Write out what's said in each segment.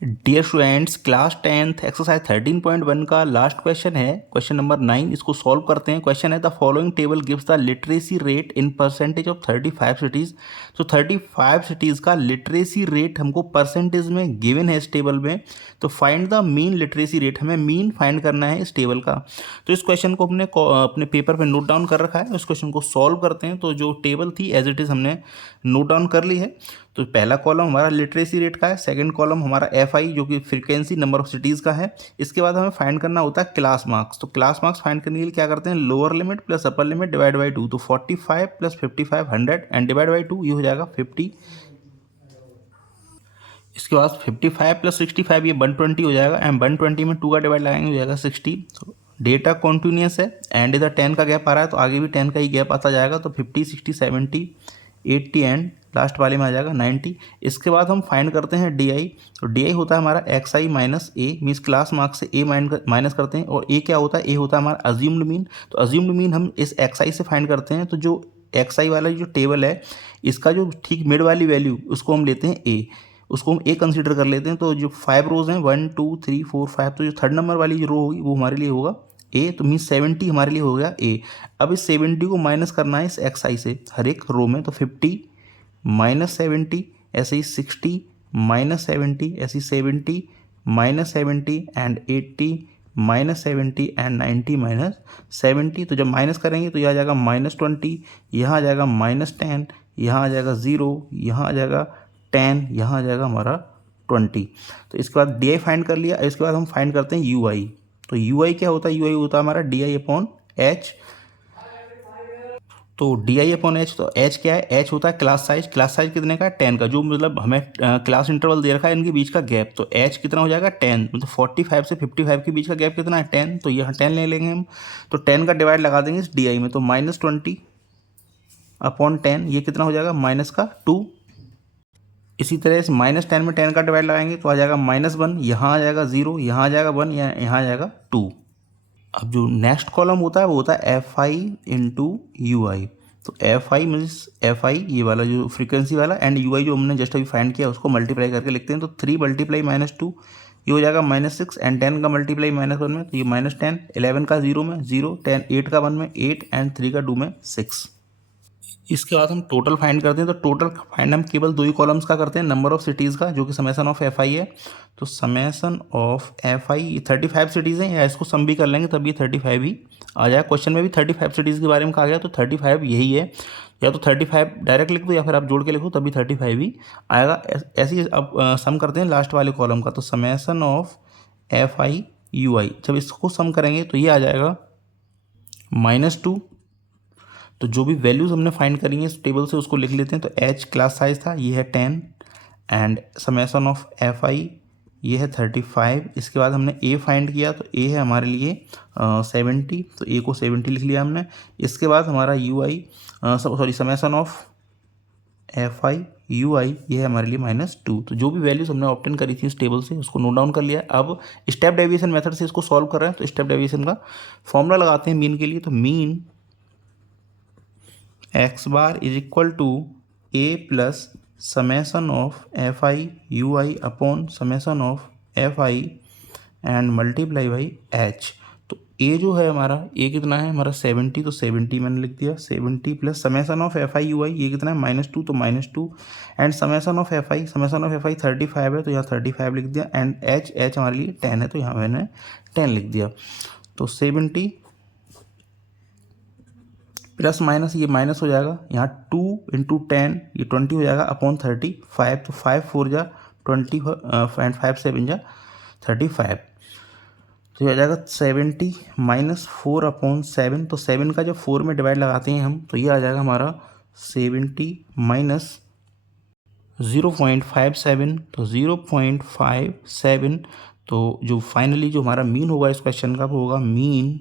Dear students, class 10th exercise 13.1 का last question है, question number 9। इसको सॉल्व करते हैं। क्वेश्चन है the following table gives the literacy rate in percentage of 35 cities. तो 35 cities का लिटरेसी रेट हमको परसेंटेज में गिवन है इस टेबल में। तो find the mean literacy rate, हमें मीन फाइंड करना है इस टेबल का। तो इस क्वेश्चन को हमने अपने पेपर पे नोट डाउन कर रखा है। इस क्वेश्चन को सॉल्व करते हैं। तो जो टेबल थी एज इट इज़ हमने नोट डाउन कर ली है। तो पहला कॉलम हमारा लिटरेसी रेट का है, सेकंड कॉलम हमारा एफआई जो कि फ्रीक्वेंसी नंबर ऑफ सिटीज़ का है। इसके बाद हमें फाइंड करना होता है क्लास मार्क्स। तो क्लास मार्क्स फाइंड करने के लिए क्या करते हैं, lower limit plus upper limit divide by 2। तो 45 प्लस 55 100 एंड डिवाइड बाई 2, ये हो जाएगा 50। इसके बाद 55 प्लस 65 ये 120 हो जाएगा एंड 120 में 2 का डिवाइड लगाएंगे हो जाएगा 60। तो डेटा कॉन्टिन्यूस है एंड इधर 10 का गैप आ रहा है तो आगे भी 10 का ही गैप आता जाएगा। तो 50 60 70 80 एंड लास्ट वाले में आ जाएगा 90। इसके बाद हम फाइंड करते हैं डी आई। तो डी आई होता है हमारा एक्स आई माइनस ए, मीन्स क्लास मार्क्स से ए माइनस करते हैं। और ए क्या होता है, ए होता है हमारा अज्यूम्ड मीन। तो अज्यूम्ड मीन हम इस एक्स आई से फाइंड करते हैं। तो जो एक्स आई वाला जो टेबल है इसका जो ठीक मिड वाली वैल्यू उसको हम लेते हैं ए, उसको हम ए कंसीडर कर लेते हैं। तो जो 5 रोज हैं 1 2 3 4 5, तो जो थर्ड नंबर वाली जो रो होगी वो हमारे लिए होगा ए। तो मीन 70 हमारे लिए हो गया ए। अब इस 70 को माइनस करना है इस एक्स आई से हर एक रो में। तो 50 माइनस 70, ऐसे ही 60 माइनस 70, ऐसे ही 70 minus 70 and 80 minus 70 and 90 minus 70। तो जब माइनस करेंगे तो यह आ जाएगा -20, यहाँ आ जाएगा -10, यहाँ आ जाएगा 0, यहाँ आ जाएगा 10, यहाँ आ जाएगा हमारा 20। तो इसके बाद डी आई फाइंड कर लिया। इसके बाद हम फाइंड करते हैं यू आई। तो यू आई क्या होता है, यू आई होता है हमारा डी आई अपॉन एच। तो डी आई अपॉन एच, तो एच क्या है, एच होता है क्लास साइज। क्लास साइज कितने का है, 10 का, जो मतलब हमें क्लास इंटरवल दे रखा है इनके बीच का गैप। तो एच कितना हो जाएगा 10, मतलब 45 से 55 के बीच का गैप कितना है 10। तो यहाँ 10 ले लेंगे हम। तो 10 का डिवाइड लगा देंगे इस डी आई में। तो -20 अपॉन 10, ये कितना हो जाएगा माइनस का 2। इसी तरह से -10 में 10 का डिवाइड लगाएंगे तो आ जाएगा -1, यहाँ आ जाएगा 0, यहाँ आ जाएगा 1, यहाँ आ जाएगा 2। अब जो नेक्स्ट कॉलम होता है वो होता है एफ आई इंटू यू आई। तो F I means F I ये वाला जो फ्रीक्वेंसी वाला, एंड यू आई जो हमने जस्ट अभी फाइंड किया उसको मल्टीप्लाई करके लिखते हैं। तो 3 मल्टीप्लाई -2 ये हो जाएगा -6 एंड 10 का मल्टीप्लाई -1 में तो ये -10, 11 का 0 में 0, 10 8 का 1 में 8 एंड 3 का 2 में 6। इसके बाद हम टोटल फाइंड करते हैं। तो टोटल फाइंड हम केवल 2 ही कॉलम्स का करते हैं, नंबर ऑफ सिटीज़ का, जो कि समेसन ऑफ एफ आई है। तो summation of F I 35 cities हैं, या इसको सम भी कर लेंगे तब ये 35 ही आ जाएगा। क्वेश्चन में भी 35 सिटीज़ के बारे में कहा गया, तो 35 यही है। या तो 35 डायरेक्ट लिख दो या फिर आप जोड़ के लिखो तभी 35 ही आएगा। ऐसे ही अब सम करते हैं लास्ट वाले कॉलम का। तो summation of F I you I, जब इसको सम करेंगे तो ये आ जाएगा -2। तो जो भी वैल्यूज़ हमने फाइंड करी हैं इस टेबल से उसको लिख लेते हैं। तो एच क्लास साइज था, ये है 10 and summation of F I ये है 35। इसके बाद हमने ए फाइंड किया, तो ए है हमारे लिए 70, तो ए को 70 लिख लिया हमने। इसके बाद हमारा U I sorry summation of F I you I ये है हमारे लिए -2। तो जो भी वैल्यूज़ हमने ऑप्टेन करी थी इस टेबल से उसको नोट डाउन कर लिया। अब स्टेप डेविएशन मेथड से इसको सॉल्व कर रहे हैं। तो स्टेप डेविएशन का फॉर्मूला लगाते हैं मीन के लिए। तो mean x bar is equal to a plus summation of F I you i upon summation of F i and multiply by h. तो ए जो है हमारा, ए कितना है हमारा 70, तो 70 मैंने लिख दिया 70 plus summation of F I you I ये कितना है -2, तो -2 and summation of F I 35 है तो यहाँ 35 लिख दिया एंड एच हमारे लिए 10 है तो यहाँ मैंने 10 लिख दिया। तो 70 प्लस माइनस ये माइनस हो जाएगा, यहाँ 2 इंटू 10 ये 20 हो जाएगा अपॉन 35। तो 5 4 जा 20 एंड 5 7 जा 35। तो ये आ जाएगा 70 -4 अपॉन 7। तो 7 का जब 4 में डिवाइड लगाते हैं हम तो ये आ जाएगा हमारा 70 माइनस 0.57, तो 0.57। तो जो फाइनली जो हमारा मीन होगा इस क्वेश्चन का वो होगा mean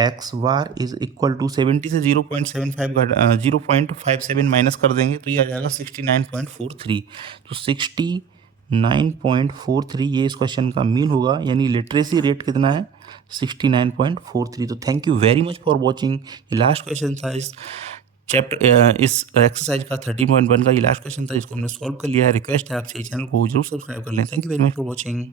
x bar is equal to 70 से 0.57 माइनस कर देंगे तो ये आ जाएगा 69.43। तो 69.43 ये इस क्वेश्चन का मीन होगा, यानी लिटरेसी रेट कितना है 69.43। तो thank you very much for watching. Last question था इस चैप्टर इस एक्सरसाइज का 13.1 का ये लास्ट क्वेश्चन था, इसको हमने सॉल्व कर लिया है। रिक्वेस्ट है आपसे चैनल को जरूर सब्सक्राइब कर लें। Thank you very much for watching.